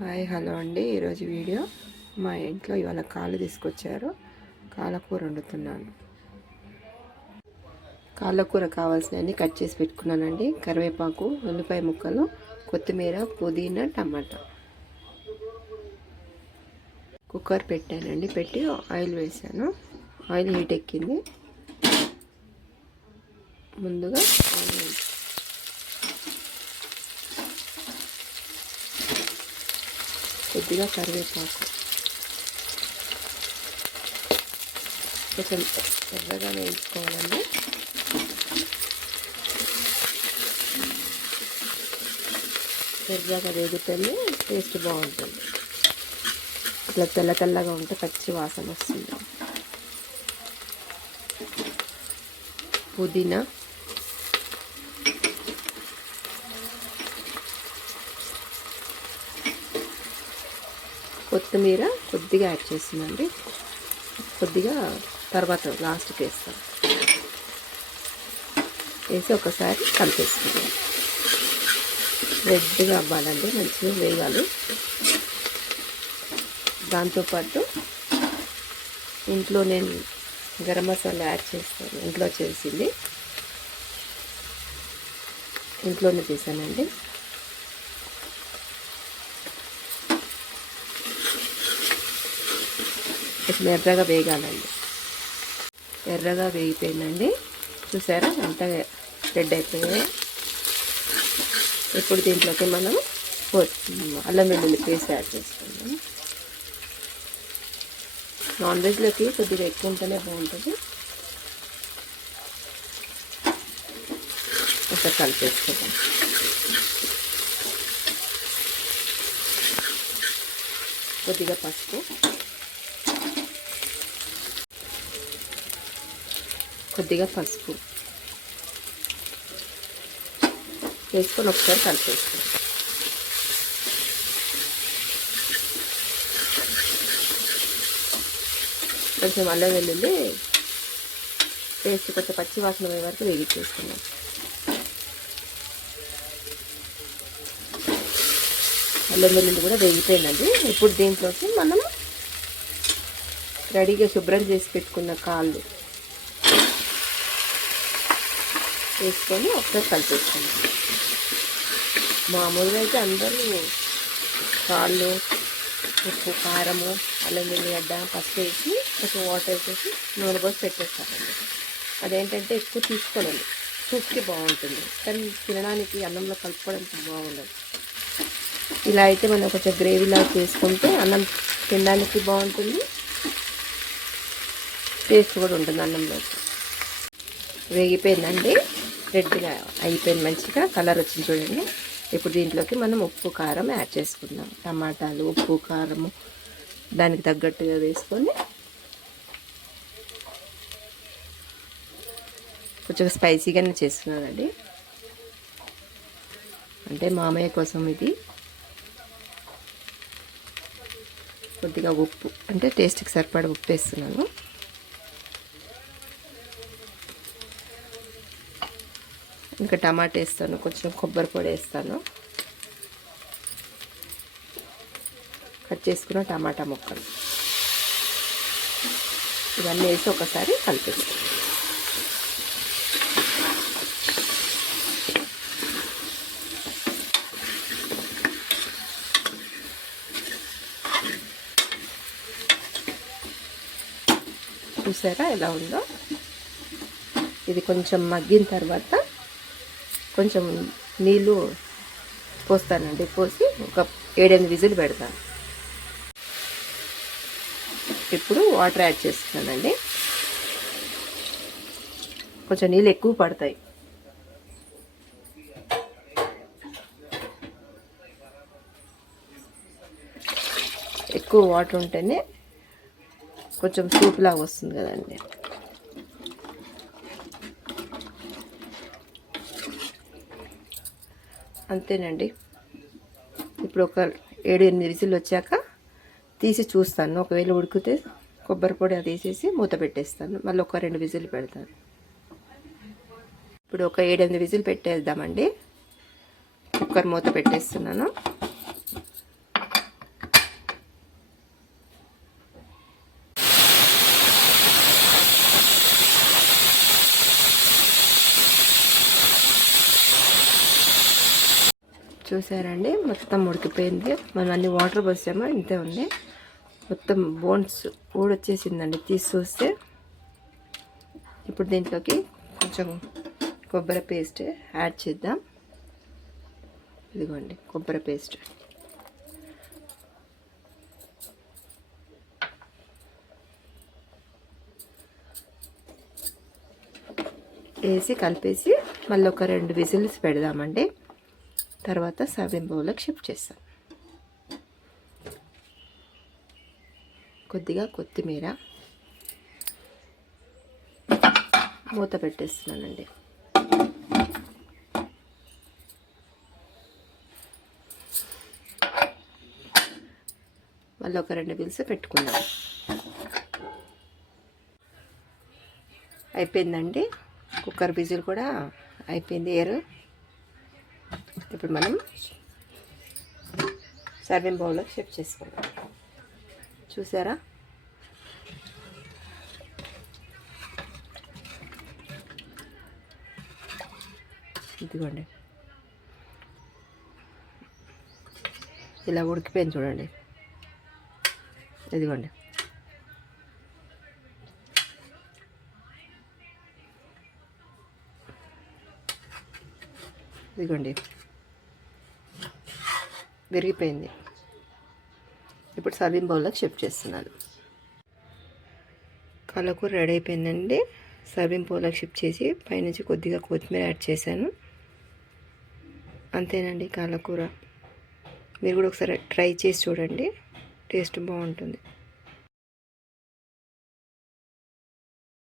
Hi hello అండి. ఈరోజు video మా ఇంట్లో ఇవాళ కాళ్ళు తీసుకొచ్చారు. కాళ్ళకూర వండుతున్నాను. కాళ్ళకూర కావాల్సినవన్నీ కట్ చేసి పెట్టుకున్నానండి. కరివేపాకు, ఉల్లిపాయ ముక్కలు, కొత్తిమీర, పుదీనా, టమాటా. కుక్కర్ పెట్టానండి. పెట్టి ఆయిల్ వేసాను. ఆయిల్ హీట్ ఎక్కింది. ముందుగా కొద్దిగా కరివేపాకు, కొంచెం ఎర్రగా వేయించుకోవాలండి. ఎర్రగా వేగితేనే టేస్ట్ బాగుంటుంది. ఇట్లా తెల్ల తెల్లగా ఉంటే పచ్చి వాసన వస్తుంది. పుదీనా, కొత్తిమీర కొద్దిగా యాడ్ చేసిందండి. కొద్దిగా తర్వాత లాస్ట్కి వేస్తాను. వేసి ఒకసారి కలిపేసుకుంటాం. రెడ్గా అవ్వాలండి, మంచిగా వేయాలి. దాంతోపాటు ఇంట్లో నేను గరం మసాలా యాడ్ చేస్తాను. ఇంట్లో చేసింది, ఇంట్లోనే చేశానండి. కొంచెం ఎర్రగా వేగాలండి. ఎర్రగా వేగిపోయిందండి. చూసారా అంతా రెడ్ అయిపోయాయి. ఇప్పుడు దీంట్లోకి మనం అల్లం వెల్లుల్లి పేస్ట్ యాడ్ చేసుకుందాం. నాన్ వెజ్లోకి కొద్దిగా ఎక్కువ ఉంటేనే బాగుంటుంది. ఒకసారి కలిపేసుకుందాం. కొద్దిగా పసుపు, వేసుకొని ఒకసారి కలిపేసుకుంటాం. కొంచెం అల్లం వెల్లుల్లి పేస్ట్ కొంచెం పచ్చి వాసన పోయే వరకు వేగించేసుకున్నాం. అల్లం వెల్లుల్లి కూడా వేగిపోయిందండి. ఇప్పుడు దీంట్లోకి మనం రెడీగా శుభ్రం చేసి పెట్టుకున్న కాళ్ళు వేసుకొని ఒకసారి కలిపేసుకుందాం. మామూలుగా అయితే అందరూ కాళ్ళు, ఉప్పు, కారము, అల్లం వెల్లిగడ్డ, పసుపు వేసి కొంచెం వాటర్ వేసేసి నూనె పోసి పెట్టేస్తారండి. అదేంటంటే ఎక్కువ తీసుకోలేదు, సూప్కి బాగుంటుంది, కానీ తినడానికి అన్నంలో కలుపుకోవడానికి బాగుండదు. ఇలా అయితే మనం కొంచెం గ్రేవీలా చేసుకుంటే అన్నం తినడానికి బాగుంటుంది, టేస్ట్ కూడా ఉంటుంది అన్నంలోకి. వేగిపోయిందండి, రెడ్గా అయిపోయింది, మంచిగా కలర్ వచ్చింది చూడండి. ఇప్పుడు దీంట్లోకి మనం ఉప్పు, కారం యాడ్ చేసుకుందాం. టమాటాలు, ఉప్పు, కారము దానికి తగ్గట్టుగా వేసుకొని కొంచెం స్పైసీగానే చేస్తున్నానండి. అంటే మామయ్య కోసం ఇది. కొద్దిగా ఉప్పు, అంటే టేస్ట్కి సరిపడ ఉప్పు వేస్తున్నాను. ఇంకా టమాటా వేస్తాను, కొంచెం కొబ్బరి పొడి వేస్తాను, కట్ చేసుకున్న టమాటా ముక్కలు ఇవన్నీ వేసి ఒకసారి కలిపేస్తాను. చూసారా ఎలా ఉందో. ఇది కొంచెం మగ్గిన తర్వాత కొంచెం నీళ్ళు పోస్తానండి. పోసి ఒక 7-8 విజిల్ పెడతాను. ఇప్పుడు వాటర్ యాడ్ చేస్తున్నానండి. కొంచెం నీళ్ళు ఎక్కువ పడతాయి. ఎక్కువ వాటర్ ఉంటేనే కొంచెం సూప్ లాగా వస్తుంది కదండి. అంతేనండి. ఇప్పుడు ఒక 7-8 విజిల్ వచ్చాక తీసి చూస్తాను. ఒకవేళ ఉడికితే కొబ్బరి పొడి అది వేసేసి మూత పెట్టేస్తాను. మళ్ళీ ఒక 2 విజిల్ పెడతాను. ఇప్పుడు ఒక 7-8 విజిల్ పెట్టేద్దామండి. కుక్కర్ మూత పెట్టేస్తున్నాను. చూసారండి, మొత్తం ఉడికిపోయింది. మనం అన్ని వాటర్ పోసాము, ఇంతే ఉంది. మొత్తం బోన్స్ ఊడొచ్చేసిందండి తీసి చూస్తే. ఇప్పుడు దీంట్లోకి కొంచెం కొబ్బరి పేస్ట్ యాడ్ చేద్దాం. ఇదిగోండి కొబ్బరి పేస్ట్ వేసి కలిపేసి మళ్ళీ ఒక 2 విజిల్స్ పెడదామండి. తర్వాత సర్వింగ్ బౌల్లోకి షిఫ్ట్ చేస్తాం. కొద్దిగా కొత్తిమీర, మూత పెట్టేస్తున్నానండి. మళ్ళీ ఒక 2 విజిల్స్ పెట్టుకుందాం. అయిపోయిందండి, కుక్కర్ విజిల్ కూడా అయిపోయింది ఎయిర్. ఇప్పుడు మనం సర్వింగ్ బౌల్లో షిఫ్ట్ చేసుకుందాం. చూసారా, ఇదిగోండి ఇలా ఉడికిపోయింది చూడండి. ఇదిగోండి ఇదిగోండి విరిగిపోయింది. ఇప్పుడు సర్వింగ్ బౌల్లోకి షిఫ్ట్ చేస్తున్నాను. కలకూర రెడీ అయిపోయిందండి. సర్వింగ్ బౌల్లోకి షిఫ్ట్ చేసి పైనుంచి కొద్దిగా కొత్తిమీర యాడ్ చేశాను. అంతేనండి కలకూర. మీరు కూడా ఒకసారి ట్రై చేసి చూడండి, టేస్ట్ బాగుంటుంది.